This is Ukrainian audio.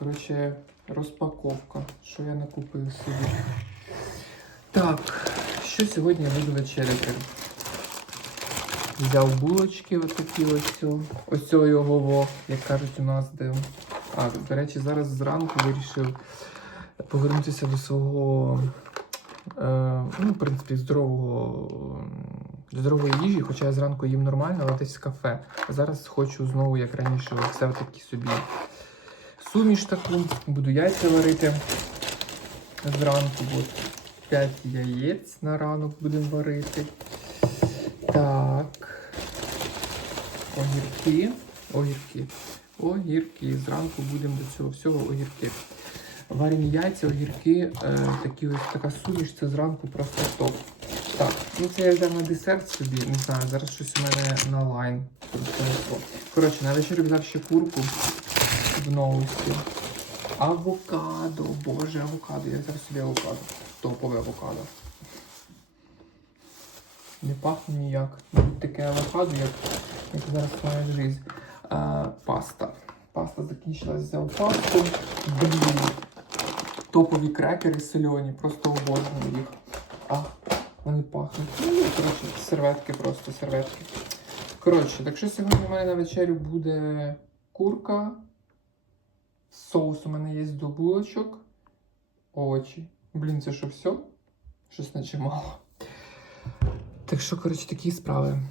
Коротше, розпаковка, що я накупив собі. Так, що сьогодні я буду вечеряти? Взяв булочки отакі ось. Ось його, як кажуть у нас, де. А, до речі, зараз зранку вирішив повернутися до свого, е, ну, в принципі, здорового, здорової їжі, хоча я зранку їм нормально, але десь в кафе. Зараз хочу знову, як раніше, все таки собі суміш таку, буду яйця варити зранку. От 5 яєць на ранок будемо варити. Так. Огірки. Огірки. Огірки. Зранку будемо до цього всього огірки. Варені яйця, огірки, е, такі ось така суміш, це зранку просто топ. Так, ну це я взяв на десерт собі, не знаю, зараз щось у мене на лайн. Коротше, на вечір взяв ще курку в новості. Авокадо, боже, авокадо. Я взяв собі авокадо. Топове авокадо. Не пахне ніяк. Таке авокадо, як, як зараз моя жизнь. А, паста. Паста закінчилась, взяв пасту. Блін. Топові крекери сольоні, просто обожнюю їх. А, вони пахнуть. Ну, коротше, серветки просто, серветки. Коротше, так що сьогодні в мене на вечерю буде курка. Соус у мене є до булочок. Овочі. Блін, це що все? Щось наче мало. Так що, коротше, такі справи.